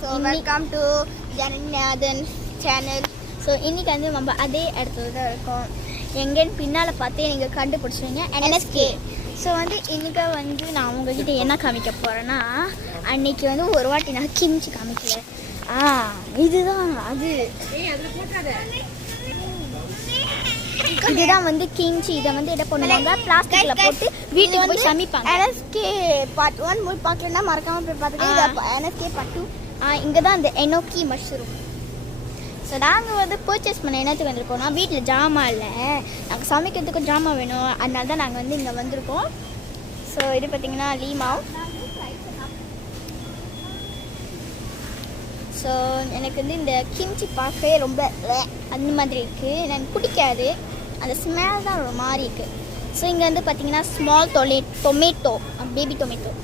So welcome to Jananathan channel. So இன்றைக்கி வந்து நம்ம அதே இடத்துல தான் இருக்கோம். எங்கேன்னு பின்னால் பார்த்தே நீங்கள் கண்டுபிடிச்சிங்க, NSK. ஸோ வந்து இன்றைக்கி வந்து நான் உங்ககிட்ட என்ன காமிக்க போகிறேன்னா, அன்றைக்கி வந்து ஒரு வாட்டி நான் கிம்ச்சி காமிக்கல. இதுதான் அது. இதுதான் வந்து கிம்ச்சி. இதை வந்து என்ன பண்ணுவாங்க, பிளாஸ்டிக்கில் போட்டு வீட்டுக்கு போய் சமைப்பாங்க. NSK பார்ட் 1 மூவி பார்க்கலன்னா மறக்காமல் போய் பார்த்துட்டு NSK பார்ட் 2. இங்கே தான் அந்த எனோக்கி மஷ்ரூம். ஸோ நாங்கள் வந்து பர்ச்சேஸ் பண்ண என்னத்துக்கு வந்திருக்கோம்னா, வீட்டில் ஜாமான் இல்லை, நாங்கள் சமைக்கிறதுக்கு ஜாமான் வேணும், அதனால தான் நாங்கள் வந்து இங்கே வந்திருக்கோம். ஸோ இது பார்த்திங்கன்னா லீமாவ். ஸோ எனக்கு வந்து இந்த கிம்ச்சி பார்க்கவே ரொம்ப அந்த மாதிரி இருக்குது, எனக்கு பிடிக்காது, அந்த ஸ்மெல் தான் ஒரு மாதிரி இருக்குது. ஸோ இங்கே வந்து பார்த்திங்கன்னா ஸ்மால் டொமேட்டோ, பேபி டொமேட்டோ.